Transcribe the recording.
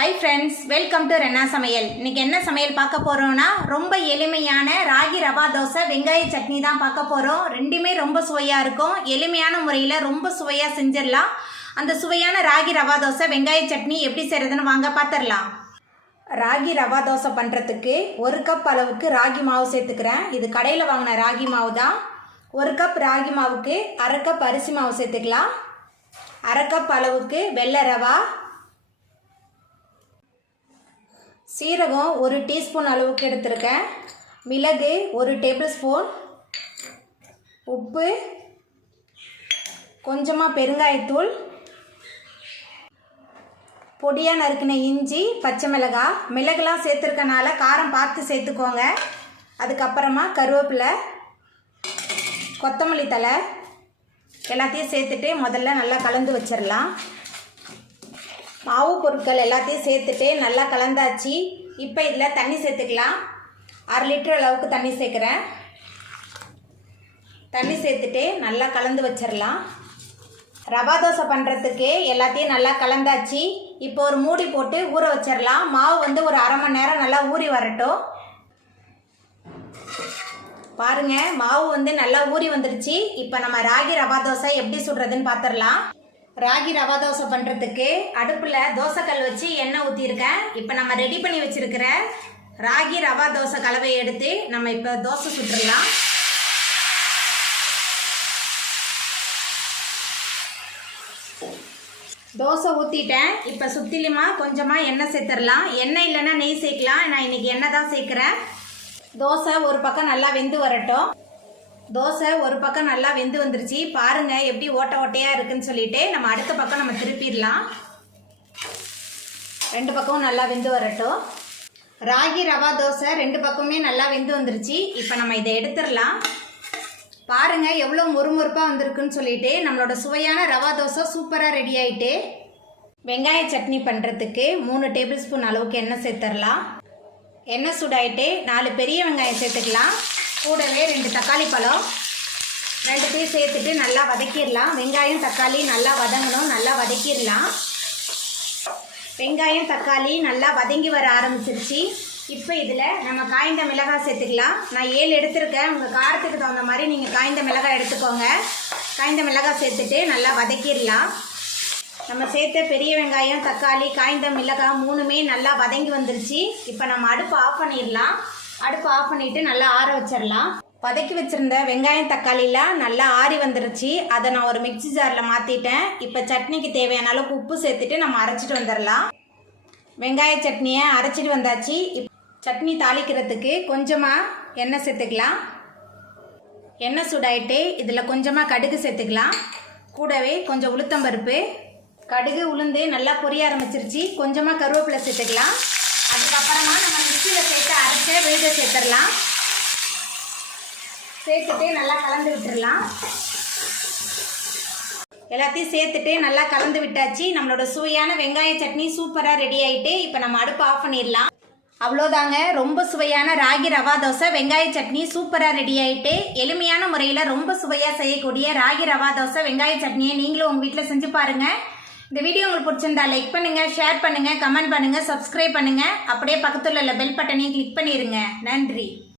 High friends welcome to Rena समयल इनके என்ன சமையல் பார்க்க போறோம்னா ரொம்ப எளிமையான ராகி ரவா தோசை வெங்காய சட்னி தான் பார்க்க போறோம். ரெண்டுமே ரொம்ப சுவையா இருக்கும். எளிமையான முறையில் ரொம்ப சுவையா செஞ்சிரலாம். அந்த சுவையான ராகி ரவா தோசை வெங்காய சட்னி எப்படி செய்யறதுன்னு வாங்க பார்த்துடலாம். ராகி ரவா தோசை பண்ணுறதுக்கு 1 கப் அளவுக்கு ராகி மாவு சேர்த்துக்கிறேன். இது கடையில் வாங்கின ராகி மாவு தான். 1 கப் ராகி மாவுக்கு 1/2 கப் அரிசி மாவு சேர்த்துக்கலாம். 1/2 கப் அளவுக்கு வெள்ளை ரவா, சீரகம் 1 டீஸ்பூன் அளவுக்கு எடுத்துருக்கேன், மிளகு 1 டேபிள் ஸ்பூன், உப்பு, கொஞ்சமாக பெருங்காயத்தூள், பொடியாக நறுக்கின இஞ்சி, பச்சை மிளகாய். மிளகுலாம் சேர்த்துருக்கனால காரம் பார்த்து சேர்த்துக்கோங்க. அதுக்கப்புறமா கருவேப்பிலை, கொத்தமல்லி தழை எல்லாத்தையும் சேர்த்துட்டு முதல்ல நல்லா கலந்து வச்சிடலாம். மாவு பொருட்கள் எல்லாத்தையும் சேர்த்துட்டு நல்லா கலந்தாச்சு. இப்போ இதில் தண்ணி சேர்த்துக்கலாம். 1/2 லிட்டர் அளவுக்கு தண்ணி சேர்க்குறேன். தண்ணி சேர்த்துட்டு நல்லா கலந்து வச்சிடலாம். ரவா தோசை பண்ணுறதுக்கு எல்லாத்தையும் நல்லா கலந்தாச்சு. இப்போ ஒரு மூடி போட்டு ஊற வச்சிடலாம். மாவு ஒரு 1/2 மணி நேரம் நல்லா ஊறி வரட்டும். பாருங்கள், மாவு நல்லா ஊறி வந்துடுச்சு. இப்போ நம்ம ராகி ரவா தோசை எப்படி சுடுறதுன்னு பார்த்துடலாம். ராகி ரவா தோசை பண்ணுறதுக்கு அடுப்பில் தோசைக்கல் வச்சு எண்ணெய் ஊற்றிருக்கேன். இப்போ நம்ம ரெடி பண்ணி வச்சுருக்கிற ராகி ரவா தோசை கலவையை எடுத்து நம்ம இப்போ தோசை சுட்டுடலாம். தோசை ஊற்றிட்டேன். இப்போ சுற்றிலுமா கொஞ்சமாக எண்ணெய் சேர்த்துடலாம். எண்ணெய் இல்லைன்னா நெய் சேர்க்கலாம். நான் இன்றைக்கி எண்ணெய் தான் சேர்க்குறேன். தோசை ஒரு பக்கம் நல்லா வெந்து வரட்டும். தோசை ஒரு பக்கம் நல்லா வெந்து வந்துருச்சு. பாருங்கள் எப்படி ஓட்டை ஓட்டையாக இருக்குன்னு சொல்லிட்டு நம்ம அடுத்த பக்கம் நம்ம திருப்பிடலாம். 2 பக்கமும் நல்லா வெந்து வரட்டும். ராகி ரவா தோசை 2 பக்கமே நல்லா வெந்து வந்துருச்சு. இப்போ நம்ம இதை எடுத்துடலாம். பாருங்கள் எவ்வளோ மொறுமொறுப்பாக வந்திருக்குன்னு சொல்லிட்டு நம்மளோட சுவையான ரவா தோசை சூப்பராக ரெடி ஆகிட்டு. வெங்காய சட்னி பண்ணுறதுக்கு 3 டேபிள் ஸ்பூன் அளவுக்கு எண்ணெய் சேர்த்துடலாம். எண்ணெய் சூடாயிட்டு 4 பெரிய வெங்காயம் சேர்த்துக்கலாம். கூடவே 2 தக்காளி பழம் 2 சேர்த்துட்டு நல்லா வதக்கிடலாம். வெங்காயம் தக்காளி நல்லா வதங்கணும். நல்லா வதக்கிடலாம். வெங்காயம் தக்காளி நல்லா வதங்கி வர ஆரம்பிச்சிருச்சு. இப்போ இதில் நம்ம காய்ந்த மிளகாய் சேர்த்துக்கலாம். நான் 7 எடுத்துருக்கேன். உங்கள் காரத்துக்கு தகுந்த மாதிரி நீங்கள் காய்ந்த மிளகாய் எடுத்துக்கோங்க. காய்ந்த மிளகாய் சேர்த்துட்டு நல்லா வதக்கிடலாம். நம்ம சேர்த்த பெரிய வெங்காயம் தக்காளி காய்ந்த மிளகாய் 3மே நல்லா வதங்கி வந்துருச்சு. இப்போ நம்ம அடுப்பு ஆஃப் பண்ணிடலாம். அடுப்பு ஆஃப் பண்ணிவிட்டு நல்லா ஆற வச்சிடலாம். வதக்கி வச்சுருந்த வெங்காயம் தக்காளிலாம் நல்லா ஆறி வந்துருச்சு. அதை நான் ஒரு மிக்சி ஜாரில் மாற்றிட்டேன். இப்போ சட்னிக்கு தேவையான அளவுக்கு உப்பு சேர்த்துட்டு நம்ம அரைச்சிட்டு வந்துடலாம். வெங்காய சட்னியை அரைச்சிட்டு வந்தாச்சு. சட்னி தாளிக்கிறதுக்கு கொஞ்சமாக எண்ணெய் சேர்த்துக்கலாம். எண்ணெய் சூடாயிட்டு இதில் கொஞ்சமாக கடுகு சேர்த்துக்கலாம். கூடவே கொஞ்சம் உளுத்தம்பருப்பு, கடுகு உளுந்து நல்லா பொரிய ஆரம்பிச்சிருச்சு. கொஞ்சமாக கருவேப்பிலை சேர்த்துக்கலாம். அதுக்கப்புறமா நம்ம மிக்சியில் சேர்த்து அரைச்ச விழுத சேர்த்துடலாம். சேர்த்துட்டு நல்லா கலந்து விட்டுடலாம். எல்லாத்தையும் சேர்த்துட்டு நல்லா கலந்து விட்டாச்சு. நம்மளோட சுவையான வெங்காய சட்னி சூப்பராக ரெடி ஆகிட்டு. இப்போ நம்ம அடுப்பு ஆஃப் பண்ணிடலாம். அவ்வளோதாங்க, ரொம்ப சுவையான ராகி ரவா தோசை வெங்காய சட்னி சூப்பராக ரெடி ஆகிட்டு. எளிமையான முறையில் ரொம்ப சுவையாக செய்யக்கூடிய ராகி ரவா தோசை வெங்காய சட்னியை நீங்களும் உங்கள் வீட்டில் செஞ்சு பாருங்கள். இந்த வீடியோ உங்களுக்கு பிடிச்சிருந்தா லைக் பண்ணுங்கள், ஷேர் பண்ணுங்கள், கமெண்ட் பண்ணுங்கள், சப்ஸ்கிரைப் பண்ணுங்கள். அப்படியே பக்கத்தில் உள்ள பெல் பட்டனையும் கிளிக் பண்ணிடுங்க. நன்றி.